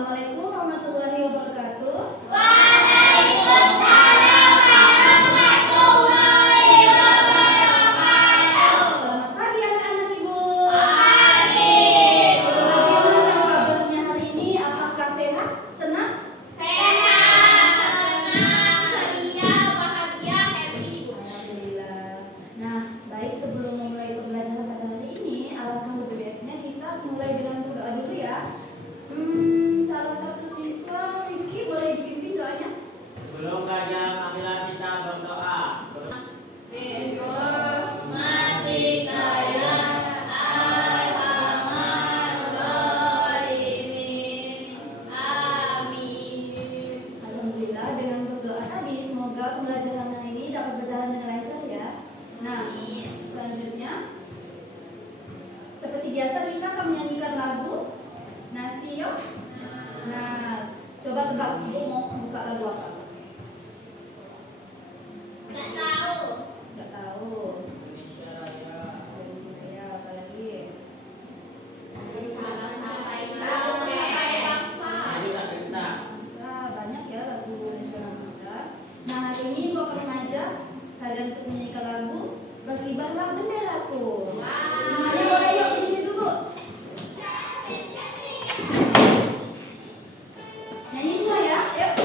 Assalamualaikum warahmatullahi wabarakatuh. Waalaikumsalam warahmatullahi wabarakatuh. Selamat pagi anak-anak Ibu. Pagi. Bagaimana kabarnya hari ini? Apakah sehat? Senang? Sehat, senang, ceria, bahagia, happy, Bu. Alhamdulillah. Nah, baik, sebelum memulai pembelajaran pada hari ini, alangkah lebih baiknya kita mulai dengan berdoa dulu ya. Salah satu siswa Rifki boleh dipimpin doanya? Sebelum belajar, marilah kita berdoa. Birahmatika ya arhamar rahimin. Amin. Alhamdulillah, dengan berdoa tadi semoga pembelajaran hari ini dapat berjalan dengan lancar ya. Nah, selanjutnya seperti biasa kita akan menyanyikan lagu Nasio. Nah, coba tebak Ibu mau buka lagu apa? Nggak tahu. Enggak tahu. Indonesia Raya. Ya, apa lagi? Salah-salah itu bangsa. Maju tak cerita. Masa banyak ya lagu nasional kita. Nah, hari ini Ibu akan mengajak kalian untuk menyanyikan lagu Berkibarlah Benderaku. Semuanya boleh yuk berdiri dulu. Nyanyi semua ya, yuk.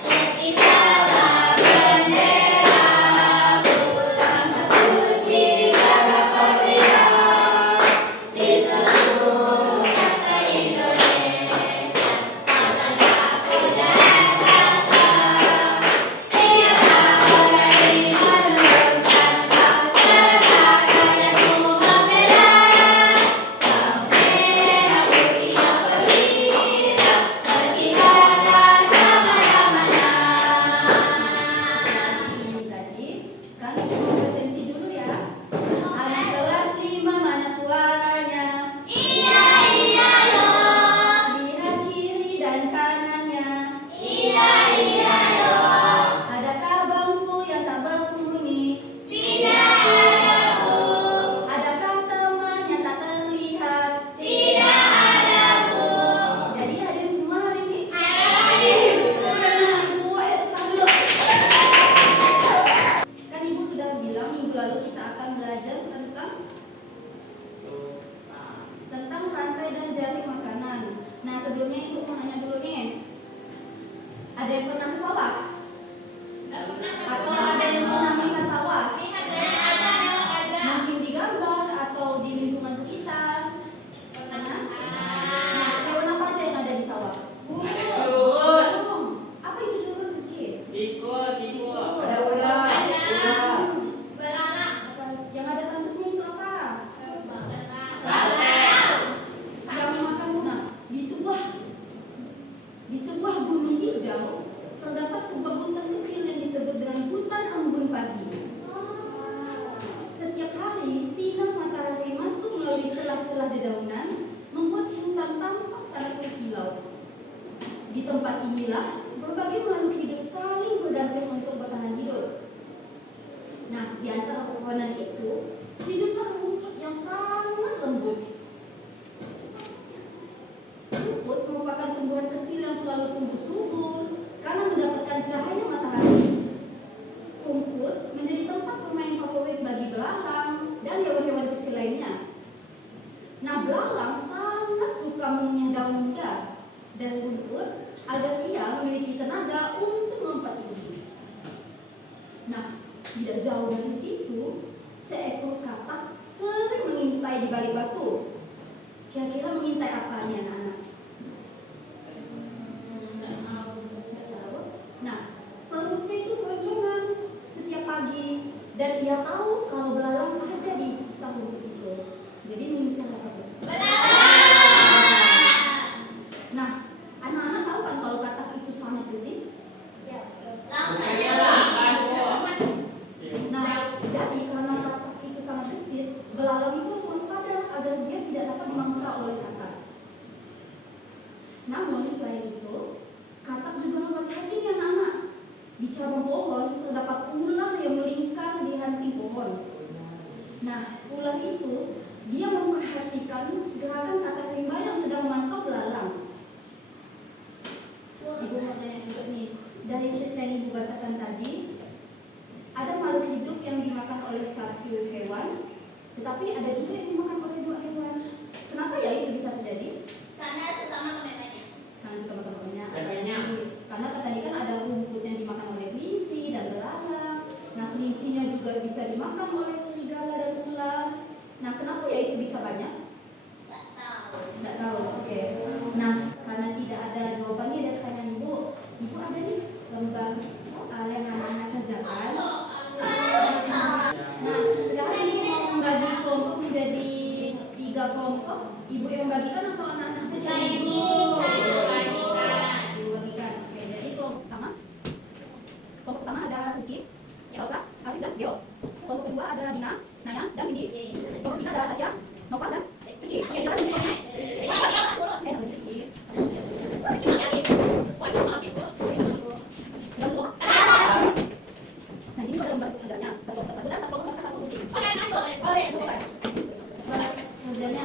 Berkibarlah benderaku, bangsa suci gagah perwira, si seluruh kata Indonesia, bangsaku dan bangsa. Siapa berani menundukkan bangsa serta membela, sang merah putih yang perwira, berkibarlah semana-mana. Ini tadi, sekarang kita mau presensi dulu ya. Anak kelas 5 mana suaranya? Iya, iya dong. Lihat kiri dan kanannya. Iya, iya dong. Adakah bangku yang tak berpenghuni? Tidak ada, Bu. Adakah teman yang tak terlihat? Tidak ada, Bu. Jadi hadirin semua hari ini? Hadir. Ibu, ayo tepuk dulu. Kan Ibu sudah bilang minggu lalu kita akan belajar tentang rantai dan jaring makanan. Nah, sebelumnya Ibu mau nanya dulu nih. Ada yang pernah ke sawah? Nggak pernah. Atau ada yang pernah melihat sawah? Lihat dan ada. Mungkin di gambar atau di lingkungan sekitar. Pernah? Nah, hewan apa aja yang ada di sawah? Ada curut. Burung. Apa itu curut, Ki? Tikus, tikus. Ada ular. Ada. Belalang. Apa? Yang ada tanduknya itu apa? Belalang. Yang makan tuna. Di sebuah gunung hijau terdapat sebuah hutan kecil yang disebut dengan hutan embun pagi. Setiap hari sinar matahari masuk melalui celah-celah dedaunan membuat hutan tampak sangat berkilau. Di tempat inilah berbagai makhluk hidup saling bergantung untuk bertahan hidup. Nah, di antara pepohonan itu hiduplah rumput yang sangat lembut. Rumput merupakan tumbuhan kecil yang selalu tumbuh subur karena mendapatkan cahaya matahari. Rumput menjadi tempat bermain favorit bagi belalang dan hewan-hewan kecil lainnya. Nah, belalang sangat suka mengunyah daun muda dan rumput agar ia memiliki tenaga untuk melompat tinggi. Nah, tidak jauh dari situ, seekor katak sering mengintai di balik batu. Kira-kira mengintai apa nih anak-anak? Nggak tahu. Nah, perutnya itu keroncongan setiap pagi dan ia tahu kalau belalang ada di sekitar rumput itu. Jadi mengincar apa tuh? Nah, anak-anak tahu kan kalau katak itu sangat gesit? Bukannya lapan, Bu. Nah, jadi karena katak itu sangat gesit, belalang itu harus waspada agar dia tidak dapat dimangsa oleh katak. Namun selain itu, katak juga harus hati-hati nih anak-anak. Di cabang pohon terdapat ular yang melingkar di ranting pohon. Nah, ular itu dia memperhatikan gerakan kakak rimba yang sedang menangkap belalang. Ibu mau tanya juga nih, dari cerita yang ibu bacakan tadi, ada makhluk hidup yang dimakan oleh satu hewan, tetapi ada juga yang dimakan oleh dua hewan. Kenapa ya itu bisa terjadi? Karena sesama pemainnya. Karena suka makan-makannya. Efeknya. Karena tadi kan ada rumput yang dimakan oleh kelinci dan belalang. Nah, kelincinya juga bisa dimakan oleh serigala dan ular. Nah, kenapa ya itu bisa banyak? Nggak tahu. Tidak tahu. Oke. Nah, karena tidak ada jawabannya dari pertanyaan ibu, ibu ada nih lembar soal yang anak-anak kerjakan. Nah, sekarang ibu mau membagi kelompok menjadi 3 kelompok. Ibu yang membagikan atau anak-anak saja? Bagikan. Ibu bagikan. Oke, jadi kelompok pertama ada Rizky, Rosa, Arif dan Geo. Kelompok kedua ada Dina, Naya, dan Windy. Kelompok ketiga ada Tasya, Nova dan Vicky. Oke, silakan kelompoknya. Nah, sini ada lembar kerjanya. Satu dan satu kelompok satu putih. Kerjanya.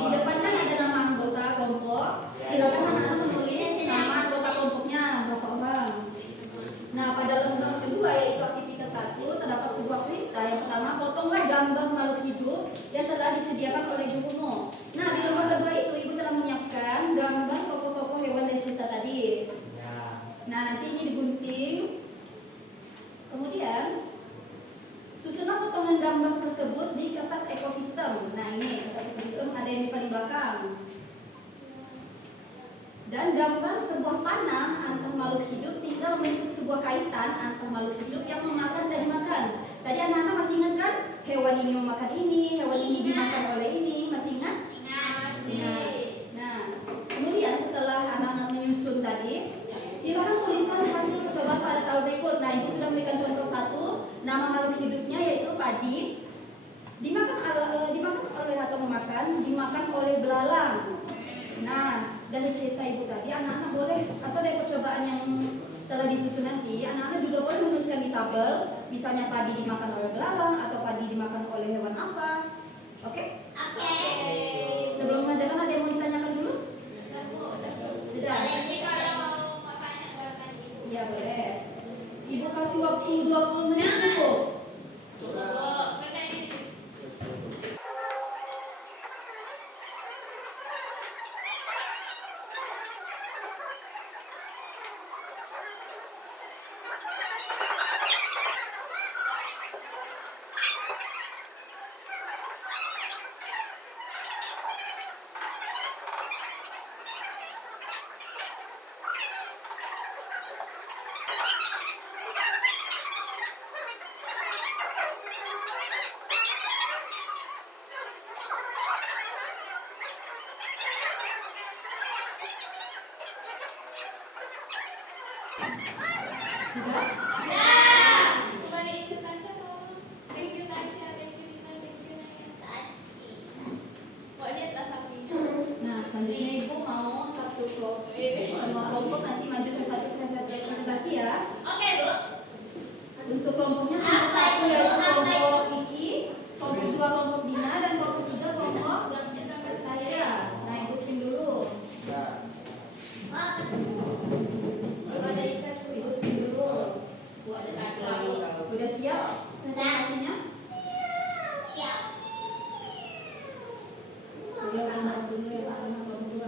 Di depan kan ada nama anggota kelompok. Silakan anak-anak menulis nama anggota kelompoknya berapa orang. Nah, pada lembar kedua yaitu aktiviti ke-1 terdapat sebuah perintah. Yang pertama, potonglah gambar makhluk hidup yang telah disediakan oleh gurumu. Nah, di lembar kedua itu ibu telah menyiapkan gambar tokoh-tokoh hewan dan cerita tadi. Nah, nanti ini digunting. Kemudian susunlah potongan gambar tersebut di kertas ekosistem. Nah, ini kertas ekosistem ada yang di paling belakang. Dan gambar sebuah panah antar makhluk hidup sehingga membentuk sebuah kaitan antar makhluk hidup yang memakan dan dimakan. Tadi anak-anak masih ingat kan? Hewan ini memakan ini, hewan ini dimakan oleh ini. Masih ingat? Ingat. Nah, kemudian setelah anak-anak menyusun tadi, silakan tuliskan hasil percobaan pada tahun berikut. Nah, ibu sudah memberikan contoh 1. Nama makhluk hidupnya yaitu padi. Dimakan oleh atau dimakan oleh belalang. Nah, dari cerita ibu tadi, anak-anak boleh, atau dari percobaan yang telah disusun nanti, anak-anak juga boleh menuliskan di tabel, misalnya padi dimakan oleh belalang atau padi dimakan oleh hewan apa. Oke? Oke. Sebelum mengajarkan ada yang mau ditanyakan dulu? Sudah? Boleh sih kalau bapaknya doakan ibu. Iya, boleh. Ibu kasih waktu 20 menit cukup. Sudah? Kembali ke Tasya tolong. Thank you Tasya, thank you Dina, thank you Naya. Kok ini tas sapinya? Nah, selanjutnya ibu mau satu kelompok, semua kelompok nanti maju satu presentasi ya. Oke Bu. Untuk kelompoknya kelompok 1 yaitu kelompok Iki, kelompok 2 kelompok Dina, dan kelompok 3 kelompok saya. Nah, ibu swing dulu. Ibu swing dulu. Bu ada kartu. Udah siap presentasinya? Siap. Udah kelompok dulu ya, Pak, kelompok 2.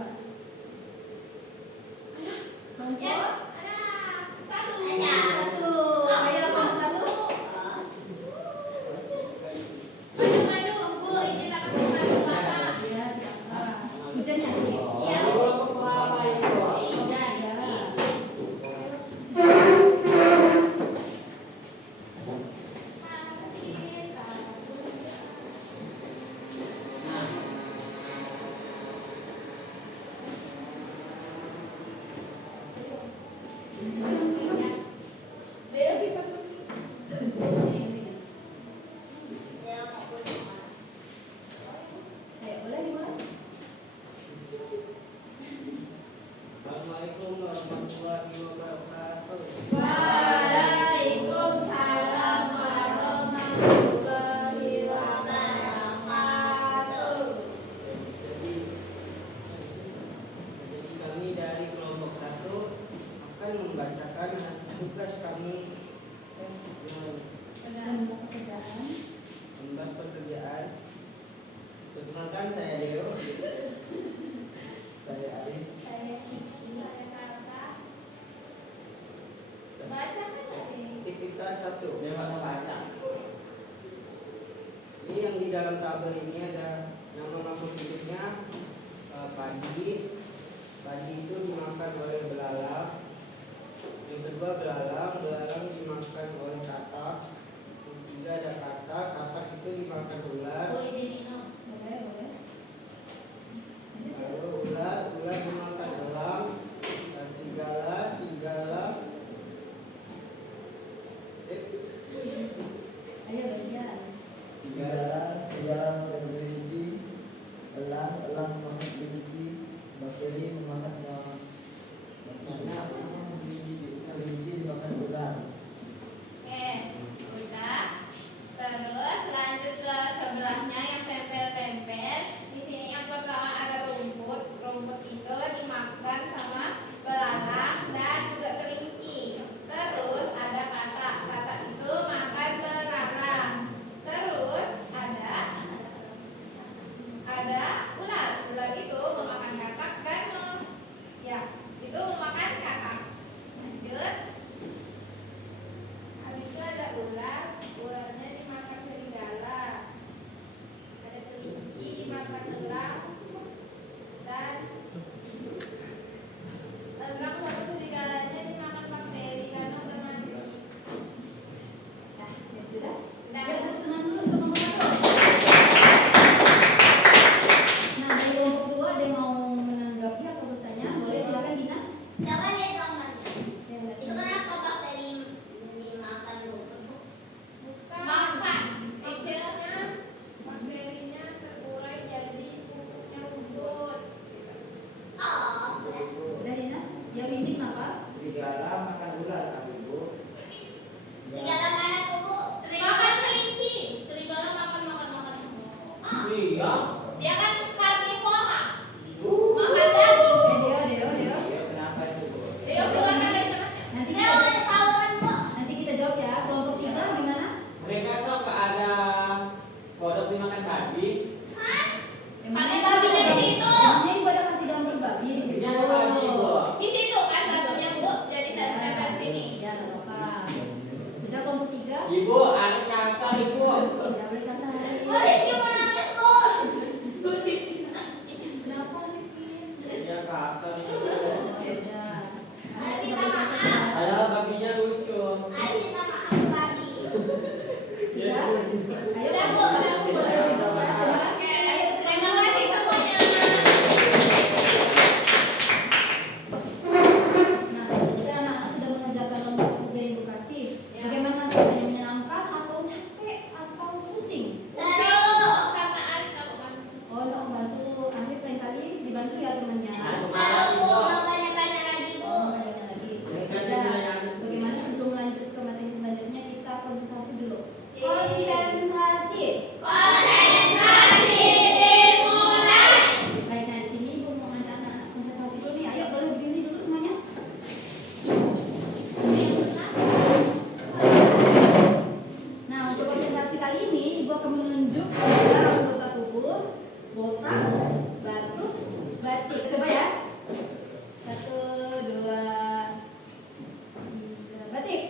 Ini yang di dalam tabel ini ada nama makhluk hidupnya padi. Padi itu dimakan oleh belalang. Yang kedua belalang dimakan oleh katak. Yang ketiga ada katak itu dimakan ular. Boleh boleh. Lalu ular dimakan elang. Serigala. Ayo bagian. Serigala makan kelinci, elang makan kelinci, bakteri memakan semua kelinci dimakan ular. Oke, udah. Terus lanjut ke sebelahnya yang tempel-tempel. Di sini yang pertama ada rumput. Rumput itu dimakan sama belalang dan juga kelinci. Terus ada katak. Katak itu makan belalang. Terus ada ular. Ular itu memakan katak dan itu memakan katak. Lanjut. Habis itu ada ular. Ularnya dimakan serigala. Ada kelinci dimakan elang. Dan elang sama serigalanya dimakan bakteri karena udah mati. Nah, ya sudah. Udah. Ya, tepuk tangan dulu untuk nomor 1. Nah, dari kelompok 2 ada yang mau menanggapi atau bertanya? Boleh, silakan Dina. Coba lihat gambarnya. Saya lihat Itu dulu. kenapa bakteri dimakan rumput, Bu? Makan. Hasilnya bakterinya terurai jadi pupuknya rumput. Oh, sudah. Udah Dina? Yang ini kenapa? Serigala makan ular kan Ibu? Serigala mana tuh, Bu? Makan kelinci. Serigala makan semua. Ah, Iya. Dia kan karnivora. Itu. Makan daging. Deo. Iya, kenapa itu Bu? Dia keluar dari tengahnya. Nanti saya kita udah tahu kan, Bu? nanti kita jawab ya. Kelompok 3 gimana? Mereka tahu nggak ada kodok dimakan babi? Hah? Pakai babinya di situ. Emangnya Ibu ada kasih gambar babi di situ? Ini babi, Bu. Di situ kan babinya, Bu. Jadi saya tempel di sini. Ya, nggak apa-apa. Udah kelompok 3? Ibu, ada kasar Ibu. Tidak boleh kasar. Boleh gimana nangis, Bu? Kenapa Rifki? Dia kasar ini. Ya. Ayo minta maaf. Padahal babinya lucu. Ayo minta maaf ke babi. Ya. Ayo Udah, Bu. kamu boleh duduk ya. Terima Oke. kasih. Ayo Terima kasih semuanya. Nah, jika anak-anak sudah mengerjakan kelompok kerja edukasi, bagaimana rasanya, menyenangkan atau capek atau pusing? Seru. Karena Arif nggak mau bantu. Oh, nggak membantu. Arif lain kali dibantu ya temannya. Aduh. Seru, Bu. Mau banyak-banyak lagi, Bu. Oh, banyaknya lagi. Ya, bagaimana sebelum lanjut ke materi selanjutnya kita konsentrasi dulu. Konsentrasi. Konsentrasi dimulai. Baik, nah di sini Ibu mau ngajak anak-anak konsentrasi dulu nih. Ayo boleh berdiri dulu semuanya. Nah, untuk konsentrasi kali ini Ibu akan menunjuk pada anggota tubuh botak, batuk, batik. Coba ya. 1, 2, 3. Batik.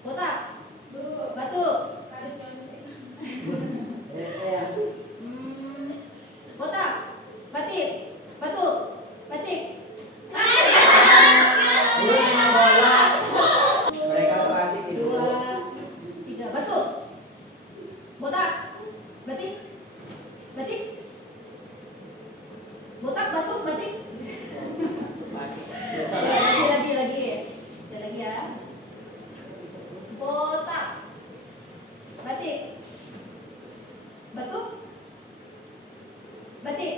Botak. Batuk. Botak. Batik. Batuk. Batik. Mereka so asik itu. 2, 3. Batuk. Botak. Batik. Batik. Botak, batuk, batik. Lagi. Ada lagi ya. Botak. Batik. Batuk. Batik.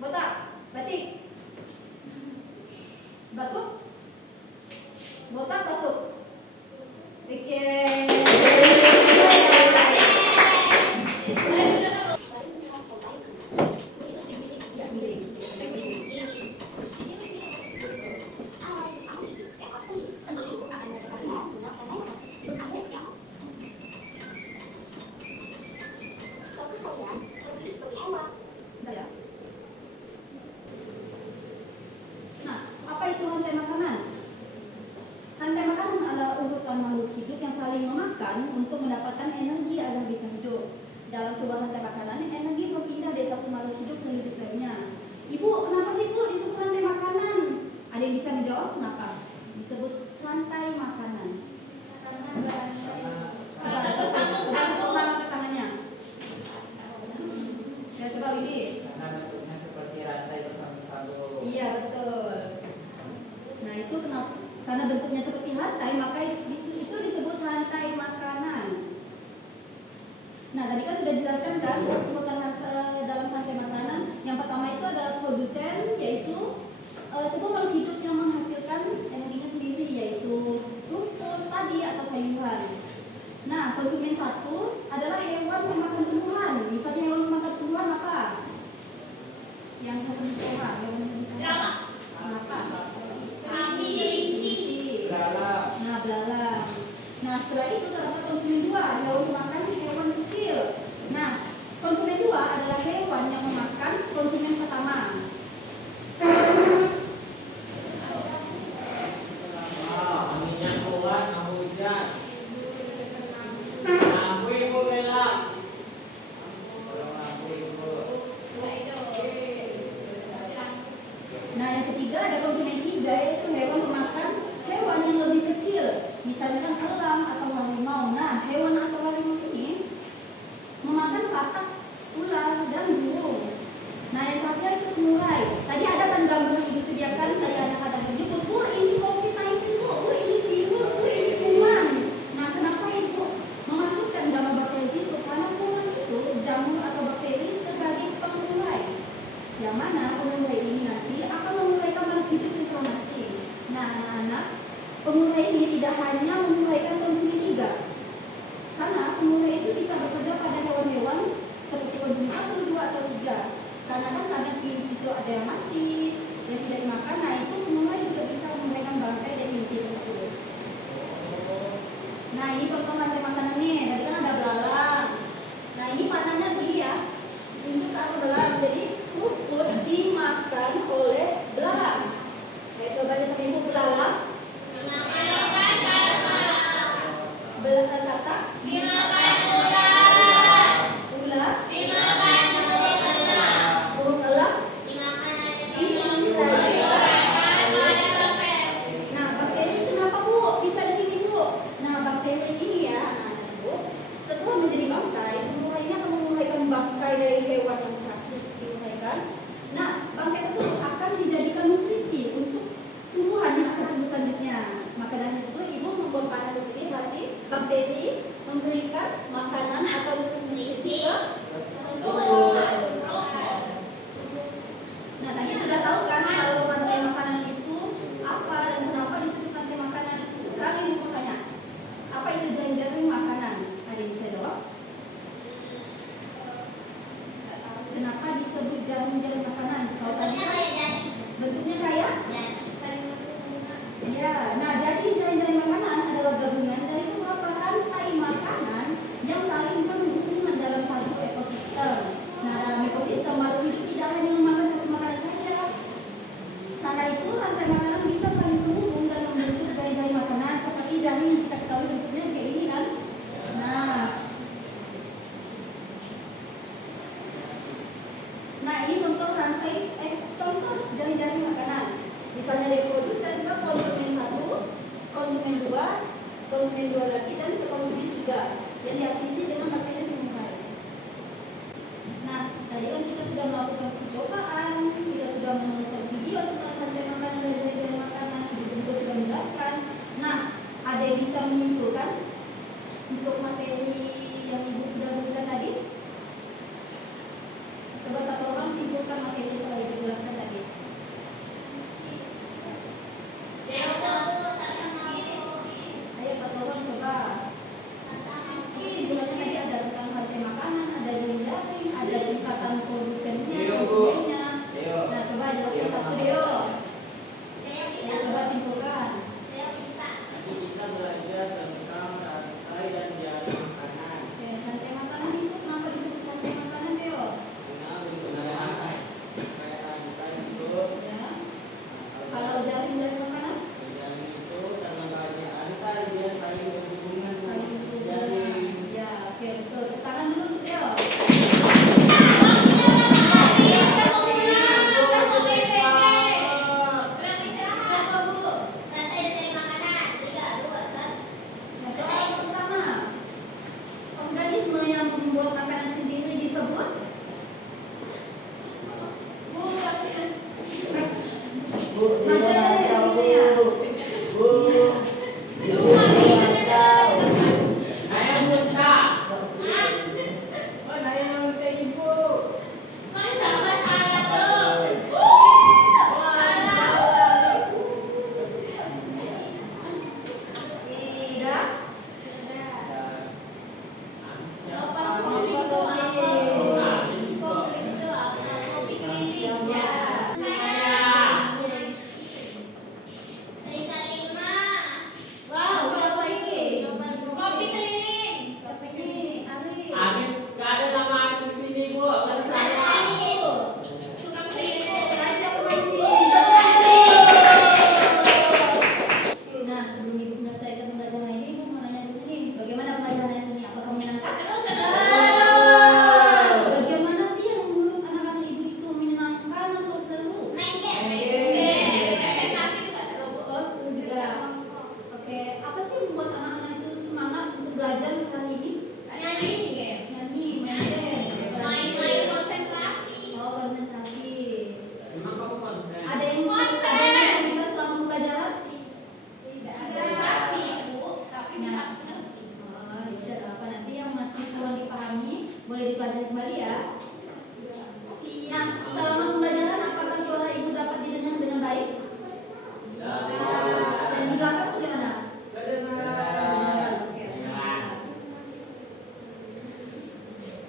Botak. Batik. Batuk. Botak, batuk. Oke. Bentar ya. Nah, apa itu rantai makanan? Rantai makanan adalah urutan makhluk hidup yang saling memakan untuk mendapatkan energi agar bisa hidup. bentuknya seperti rantai, maka itu disebut rantai makanan. Nah, tadi kan sudah dijelaskan kan urutan dalam rantai makanan. Yang pertama itu adalah produsen, yaitu sebuah makhluk hidup yang menghasilkan energinya sendiri, yaitu rumput, padi atau sayuran. Nah, konsumen satu adalah hewan pemakan tumbuhan. Misalnya hewan pemakan tumbuhan apa? Yang herbivora, hewan herbivora. Apa? Sapi, kelinci. Belalang. Nah, belalang. Nah, setelah itu terdapat konsumen dua, hewan pemakan hewan kecil. Nah, konsumen dua adalah hewan yang memakan konsumen pertama. Anginnya kuat, mau hujan. Lampu ibu Bella. Tolong lampu ibu. Nah, yang ketiga ada konsumen tiga, yaitu hewan pemakan hewan yang lebih kecil. Misalnya kan elang atau harimau. Nah, hewan atau harimau ini memakan katak, ular, dan burung. Nah, yang terakhir itu pengurai. Tadi ada kan gambar yang disediakan, tadi anak-anak menyebut, Bu, ini COVID-19, Bu, ini virus, Bu, ini kuman. Nah, kenapa Ibu memasukkan gambar bakteri itu? Karena kuman itu jamur atau bakteri sebagai pengurai. Yang mana pengurai ini nanti akan menguraikan makhluk hidup yang telah mati. Nah, anak-anak, pengurai ini tidak hanya menguraikan konsumen tiga, karena pengurai itu bisa bekerja pada hewan-hewan seperti konsumen 1, 2, atau 3. Karena kan kadang kelinci itu ada yang mati, yang tidak dimakan. Nah, itu pengurai juga bisa menguraikan bangkai dari kelinci tersebut. Nah, ini contoh rantai makanan nih. Tadi kan ada belalang. Nah, ini panahnya gini ya, untuk ke arah belalang. Jadi rumput dimakan oleh belalang. Ayo coba aja sama ibu, belalang. Belalang kata ular, burung elang, nah, bakteri itu kenapa Bu bisa di sini Bu? Nah, bakteri ini ya, Bu, setelah menjadi bangkai, pengurainya akan menguraikan bangkai dari hewan yang terakhir diuraikan. Nah, bangkai tersebut akan dijadikan nutrisi untuk tumbuhan yang akan tumbuh selanjutnya. Maka dari itu Ibu membuat panah di sini, berarti bakteri memberikan makanan atau nutrisi ke Nah, tadi sudah tahu kan kalau rantai makanan itu apa dan kenapa disebut rantai makanan. Sekarang Ibu mau tanya, apa itu jaring-jaring makanan? Ada yang bisa jawab? Kenapa disebut jaring-jaring makanan? Kalau tadi kan bentuknya kayak? Ya, nah jadi jaring-jaring makanan adalah gabungan dari beberapa rantai makanan yang saling berhubungan dalam satu ekosistem. Nah, dalam ekosistem makhluk hidup tidak hanya memakan satu makanan saja. Karena itu rantai makanan bisa saling terhubung dan membentuk jaring-jaring makanan seperti jaring yang kita ketahui bentuknya kayak ini kan. Nah, ini contoh contoh jaring-jaring makanan. Misalnya dari produsen ke konsumen 1, konsumen 2, konsumen 2 lagi, dan ke konsumen 3 yang diaktifkan dengan bakteri pengurai. Nah, tadi kan kita sudah melakukan percobaan, kita sudah menonton video tentang rantai makanan dan jaring-jaring makanan, kita juga sudah menjelaskan. Nah, ada yang bisa menyimpulkan untuk materi yang Ibu sudah berikan tadi? Coba satu orang simpulkan materi yang telah Ibu jelaskan tadi. Ayo satu orang coba. Kesimpulannya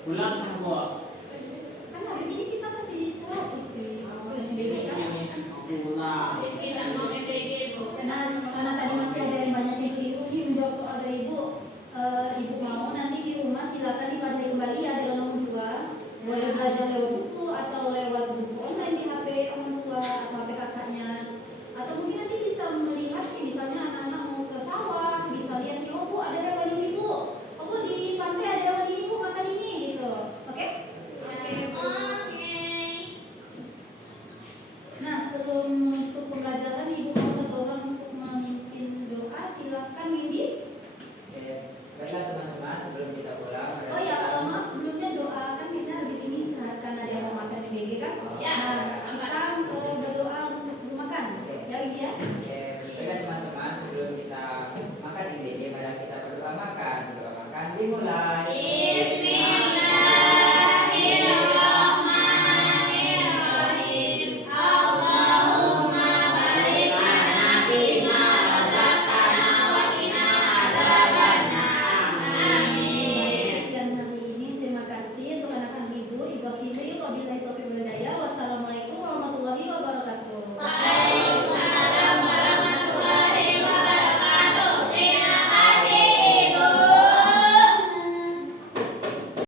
Ulang semua.